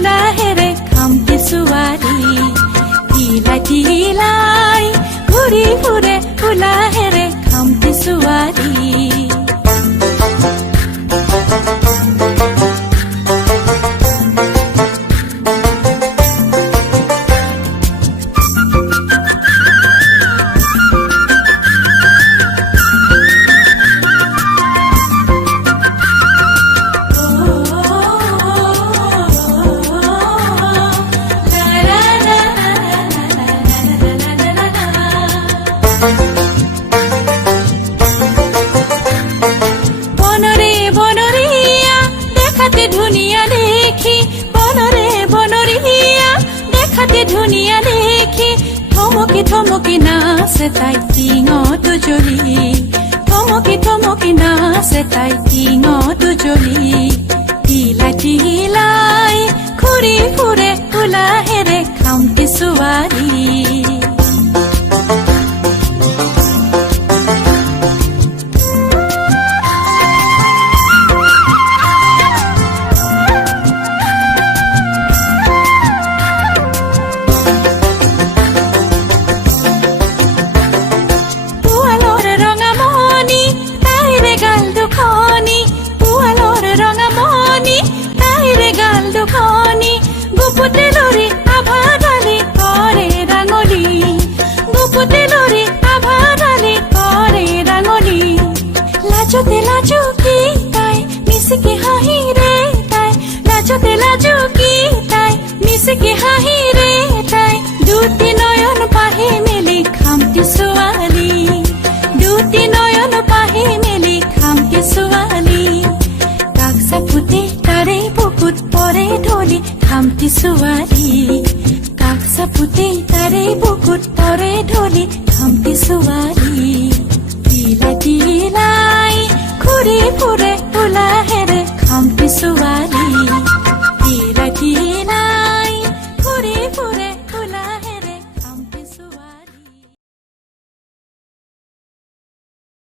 ফুলা হেৰে খামটি ছোৱালী ঢিলাই ঢিলাই ঘূৰি ফুৰে ফুলা হেৰে খামটি ছোৱালী বনরে বনরিয়া দেখাতে ধুনিয়া দেখি বনরে বনরিয়া দেখাতে ধুনিয়া দেখি থমকি থমকি নাচে তাই টিঙত জ্বলি থমকি থমকি নাচে তাই টিঙত জ্বলি ঢিলাই ঢিলাই ঘূৰি ফুৰে ফুলা হেৰে খামটি ছোৱালী গুপুতেলৰি আভাদালি কৰে ৰাঙলী গুপুতেলৰি আভাদালি কৰে ৰাঙলী লাজতে লাজুকি তাই মিচিকি হাঁহিৰে তাই লাজতে লাজুকি তাই মিচিকি হাঁহিৰে তাই দুটি নয়ন পাহি মেলি খামটি ছোৱালী দুটি নয়ন পাহি মেলি খামটি ছোৱালী কাষ চাপুতে তাৰে বুকুত পৰে ঢলি খামটি ছোৱালী কাষ চাপুতে তাৰে বুকুত পৰে ঢলি খামটি ছোৱালী ঢিলাই ঢিলাই ঘূৰি ফুৰে